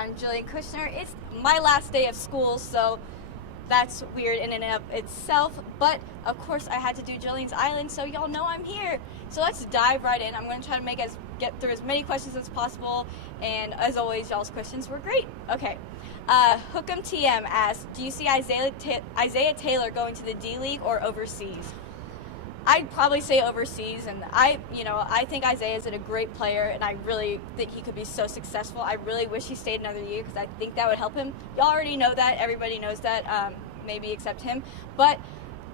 I'm Jillian Kushner. It's my last day of school, so that's weird in and of itself. But of course, I had to do Jillian's Island, so y'all know I'm here. So let's dive right in. I'm going to try to get through as many questions as possible, and as always, y'all's questions were great. Okay. Hookem TM asks, do you see Isaiah Taylor going to the D League or overseas? I'd probably say overseas, and I think Isaiah's a great player, and I really think he could be so successful. I really wish he stayed another year because I think that would help him. Y'all already know that. Everybody knows that, maybe except him. But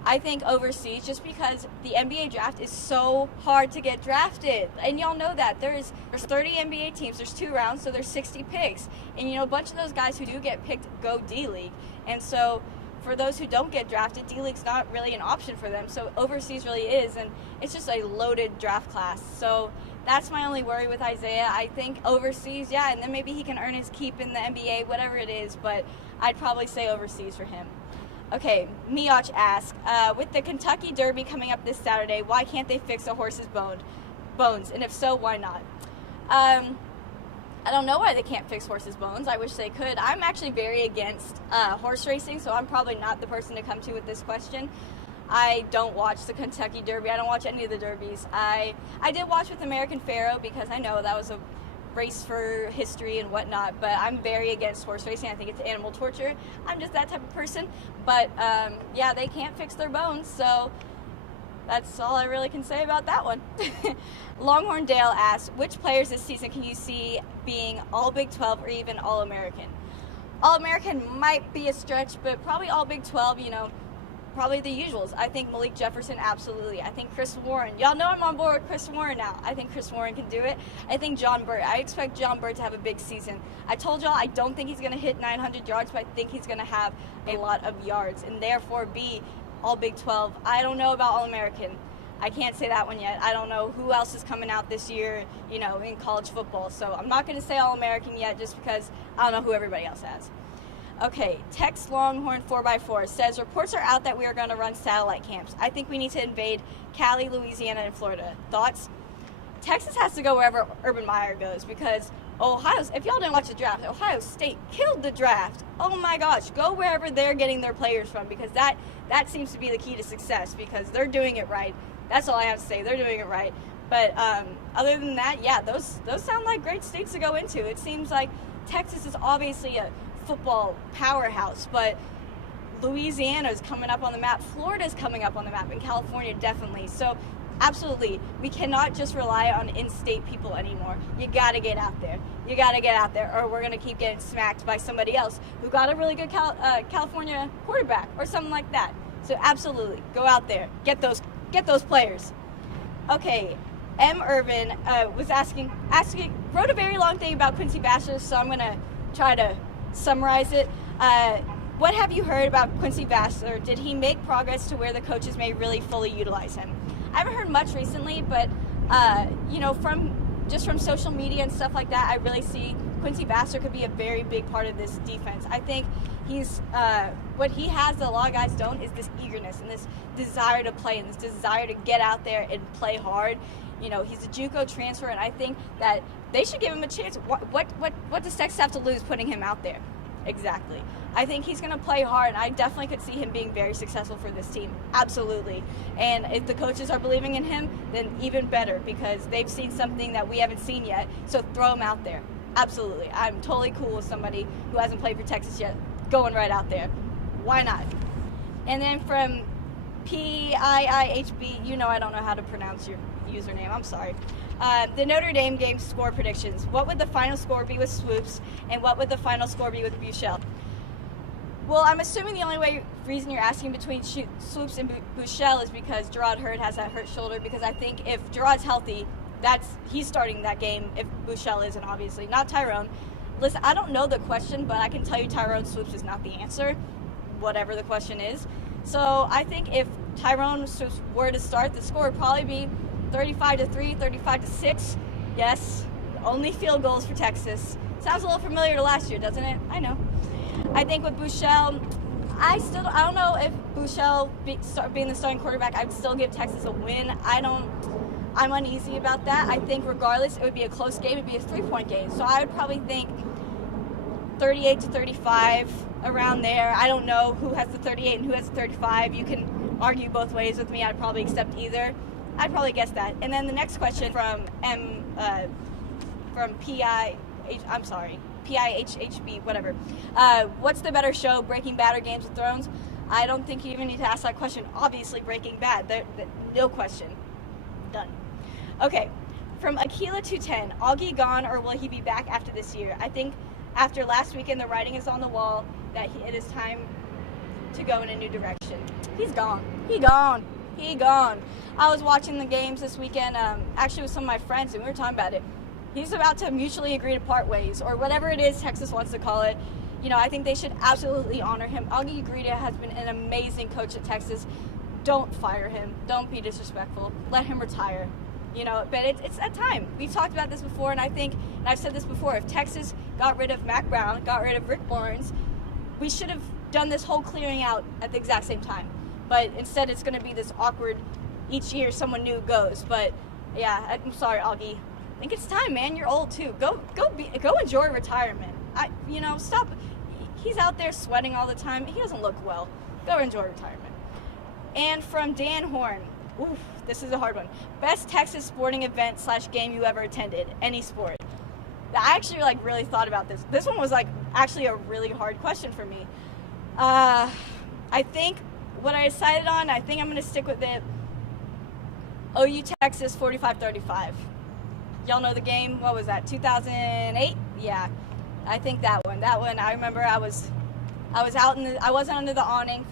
I think overseas, just because the NBA draft is so hard to get drafted, and y'all know that there's 30 NBA teams, there's 2 rounds, so there's 60 picks, and a bunch of those guys who do get picked go D League, and so for those who don't get drafted, D League's not really an option for them, so overseas really is, and it's just a loaded draft class. So that's my only worry with Isaiah. I think overseas, yeah, and then maybe he can earn his keep in the NBA, whatever it is, but I'd probably say overseas for him. Okay, Mioch asks, with the Kentucky Derby coming up this Saturday, why can't they fix a horse's bones? And if so, why not? I don't know why they can't fix horses' bones. I wish they could. I'm actually very against horse racing, so I'm probably not the person to come to with this question. I don't watch the Kentucky Derby. I don't watch any of the derbies. I did watch with American Pharoah because I know that was a race for history and whatnot, but I'm very against horse racing. I think it's animal torture. I'm just that type of person. But yeah, they can't fix their bones, so that's all I really can say about that one. Longhorn Dale asks, which players this season can you see being all Big 12 or even All American? All American might be a stretch, but probably all Big 12, probably the usuals. I think Malik Jefferson, absolutely. I think Chris Warren. Y'all know I'm on board with Chris Warren now. I think Chris Warren can do it. I think John Burt. I expect John Burt to have a big season. I told y'all I don't think he's going to hit 900 yards, but I think he's going to have a lot of yards and therefore be all Big 12. I don't know about All American. I can't say that one yet. I don't know who else is coming out this year, in college football. So I'm not going to say All American yet just because I don't know who everybody else has. Okay, Tex Longhorn 4x4 says, reports are out that we are going to run satellite camps. I think we need to invade Cali, Louisiana, and Florida. Thoughts? Texas has to go wherever Urban Meyer goes because if y'all didn't watch the draft, Ohio State killed the draft. Oh my gosh, go wherever they're getting their players from because that seems to be the key to success because they're doing it right. That's all I have to say. They're doing it right. But other than that, yeah, those sound like great states to go into. It seems like Texas is obviously a football powerhouse, but Louisiana is coming up on the map. Florida is coming up on the map, and California definitely. So absolutely, we cannot just rely on in-state people anymore. You got to get out there. You got to get out there, or we're going to keep getting smacked by somebody else who got a really good California quarterback or something like that. So absolutely, go out there. Get those players. Okay, M. Irvin was wrote a very long thing about Quincy Vassar, so I'm going to try to summarize it. What have you heard about Quincy Vassar? Did he make progress to where the coaches may really fully utilize him? I haven't heard much recently, but from social media and stuff like that, I really see Quincy Vassar could be a very big part of this defense. I think he's what he has that a lot of guys don't is this eagerness and this desire to play and this desire to get out there and play hard. He's a JUCO transfer, and I think that they should give him a chance. What does Texas have to lose putting him out there? Exactly. I think he's going to play hard, and I definitely could see him being very successful for this team. Absolutely. And if the coaches are believing in him, then even better because they've seen something that we haven't seen yet. So throw him out there. Absolutely. I'm totally cool with somebody who hasn't played for Texas yet going right out there. Why not? And then from PIIHB, I don't know how to pronounce your username. I'm sorry. The Notre Dame game score predictions. What would the final score be with Swoops, and what would the final score be with Buechele? Well, I'm assuming the only reason you're asking between Swoops and Buechele is because Gerard Hurd has that hurt shoulder, because I think if Gerard's healthy, he's starting that game if Buechele isn't, obviously. Not Tyrone. Listen, I don't know the question, but I can tell you Tyrone Swoops is not the answer, whatever the question is. So I think if Tyrone Swoops were to start, the score would probably be 35-3, 35-6. Yes, only field goals for Texas. Sounds a little familiar to last year, doesn't it? I know. I think with Buechele, I don't know if Buechele being the starting quarterback, I'd still give Texas a win. I'm uneasy about that. I think regardless, it would be a close game. It would be a 3-point game. So I would probably think 38 to 35, around there. I don't know who has the 38 and who has the 35. You can argue both ways with me. I'd probably accept either. I'd probably guess that. And then the next question from PIHHB, whatever. What's the better show, Breaking Bad or Games of Thrones? I don't think you even need to ask that question. Obviously, Breaking Bad. No question. Done. Okay. From Aquila210, Augie gone or will he be back after this year? I think after last weekend, the writing is on the wall that it is time to go in a new direction. He's gone. He gone. I was watching the games this weekend, actually with some of my friends, and we were talking about it. He's about to mutually agree to part ways, or whatever it is Texas wants to call it. You know, I think they should absolutely honor him. Augie Agrita has been an amazing coach at Texas. Don't fire him. Don't be disrespectful. Let him retire. You know, but it's that time. We've talked about this before, and I think, and I've said this before, if Texas got rid of Mac Brown, got rid of Rick Barnes, we should have done this whole clearing out at the exact same time. But instead, it's going to be this awkward, each year someone new goes. But yeah, I'm sorry, Augie. I think it's time, man. You're old too. Go enjoy retirement. Stop. He's out there sweating all the time. He doesn't look well. Go enjoy retirement. And from Dan Horn. Oof, this is a hard one. Best Texas sporting event / game you ever attended? Any sport. I actually really thought about this. This one was actually a really hard question for me. I think what I decided on, I think I'm going to stick with it. OU Texas 45-35. Y'all know the game? What was that? 2008? Yeah. I think that one. I remember I was out I wasn't under the awning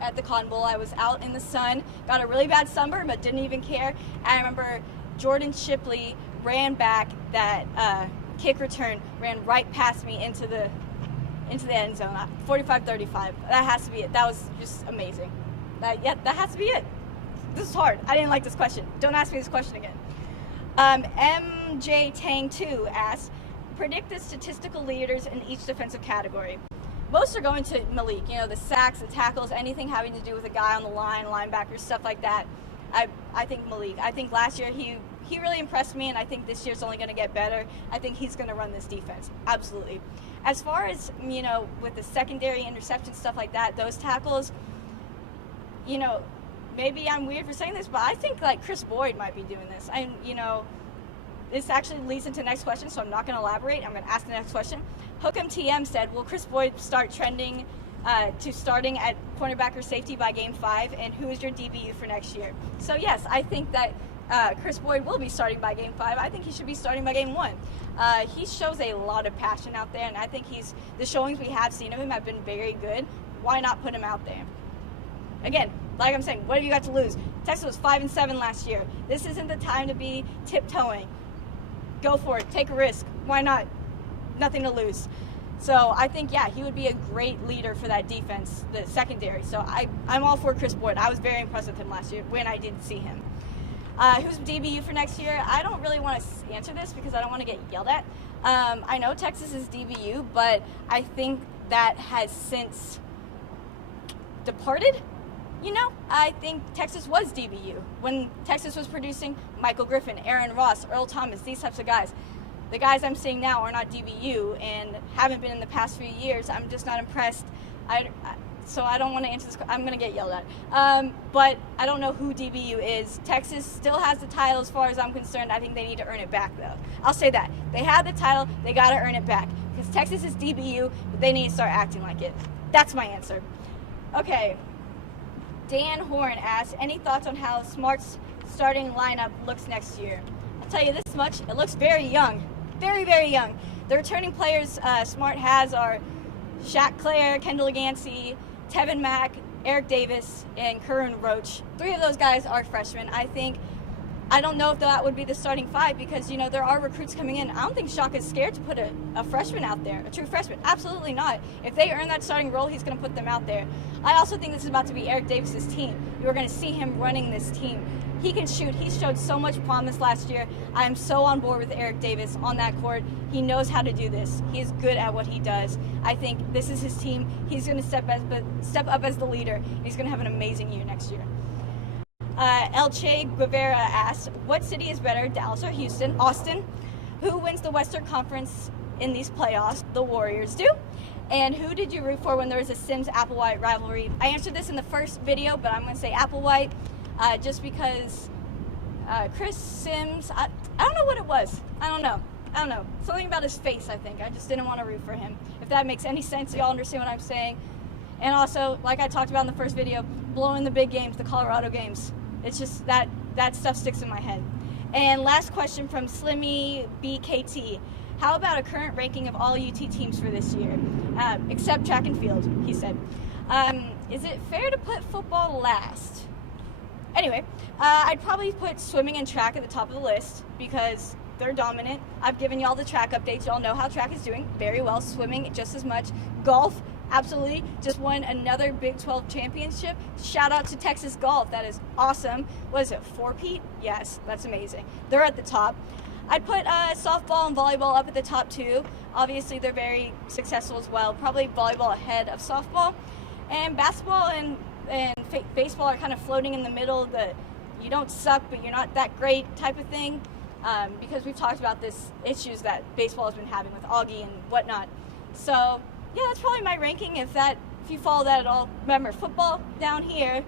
at the Cotton Bowl. I was out in the sun, got a really bad sunburn, but didn't even care. And I remember Jordan Shipley ran back that kick return, ran right past me into the end zone. 45-35. That has to be it. That was just amazing. That has to be it. This is hard. I didn't like this question. Don't ask me this question again. MJ Tang 2 asks, predict the statistical leaders in each defensive category. Most are going to Malik, the sacks, the tackles, anything having to do with a guy on the line, linebackers, stuff like that. I think Malik. I think last year he really impressed me, and I think this year's only going to get better. I think he's going to run this defense. Absolutely. As far as, with the secondary interception, stuff like that, those tackles, maybe I'm weird for saying this, but I think Chris Boyd might be doing this. This actually leads into the next question, so I'm not going to elaborate. I'm going to ask the next question. Hookem TM said, will Chris Boyd start trending to starting at cornerback or safety by Game 5, and who is your DBU for next year? So yes, I think that Chris Boyd will be starting by Game 5. I think he should be starting by Game 1. He shows a lot of passion out there, and I think the showings we have seen of him have been very good. Why not put him out there? Again, like I'm saying, what have you got to lose? Texas was 5-7 last year. This isn't the time to be tiptoeing. Go for it. Take a risk. Why not? Nothing to lose. So I think, he would be a great leader for that defense, the secondary. So I'm all for Chris Boyd. I was very impressed with him last year when I did see him. Who's DBU for next year? I don't really want to answer this because I don't want to get yelled at. I know Texas is DBU, but I think that has since departed. I think Texas was DBU. When Texas was producing Michael Griffin, Aaron Ross, Earl Thomas, these types of guys. The guys I'm seeing now are not DBU and haven't been in the past few years. I'm just not impressed. So I don't want to answer this. I'm going to get yelled at. But I don't know who DBU is. Texas still has the title as far as I'm concerned. I think they need to earn it back, though. I'll say that. They have the title. They got to earn it back. Because Texas is DBU, but they need to start acting like it. That's my answer. Okay. Dan Horn asks, any thoughts on how Smart's starting lineup looks next year? I'll tell you this much, it looks very young. Very, very young. The returning players Smart has are Shaq Clare, Kendall Gansey, Tevin Mack, Eric Davis, and Curran Roach. 3 of those guys are freshmen. I don't know if that would be the starting 5 because, there are recruits coming in. I don't think Shock is scared to put a freshman out there, a true freshman. Absolutely not. If they earn that starting role, he's going to put them out there. I also think this is about to be Eric Davis's team. You're going to see him running this team. He can shoot. He showed so much promise last year. I am so on board with Eric Davis on that court. He knows how to do this. He is good at what he does. I think this is his team. He's going to step up as the leader. He's going to have an amazing year next year. Elche Guevara asks, what city is better, Dallas or Houston? Austin. Who wins the Western Conference in these playoffs? The Warriors do. And who did you root for when there was a Sims-Applewhite rivalry? I answered this in the first video, but I'm going to say Applewhite just because Chris Sims, I don't know what it was. I don't know. Something about his face, I think. I just didn't want to root for him. If that makes any sense, y'all understand what I'm saying. And also, like I talked about in the first video, blowing the big games, the Colorado games. It's just that stuff sticks in my head. And last question from Slimmy BKT. How about a current ranking of all UT teams for this year? Except track and field, he said. Is it fair to put football last? Anyway, I'd probably put swimming and track at the top of the list because they're dominant. I've given y'all the track updates. Y'all know how track is doing very well. Swimming just as much. Golf, absolutely. Just won another Big 12 championship. Shout out to Texas Golf. That is awesome. What is it, 4-peat? Yes, that's amazing. They're at the top. I'd put softball and volleyball up at the top too. Obviously, they're very successful as well. Probably volleyball ahead of softball. And basketball and baseball are kind of floating in the middle. You don't suck, but you're not that great type of thing. Because we've talked about this issues that baseball has been having with Augie and whatnot. So yeah, that's probably my ranking. If you follow that at all, remember football down here,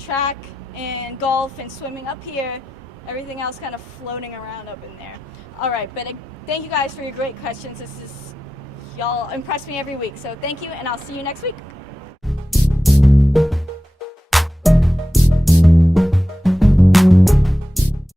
track and golf and swimming up here, everything else kind of floating around up in there. All right, but thank you guys for your great questions. Y'all impress me every week. So thank you, and I'll see you next week.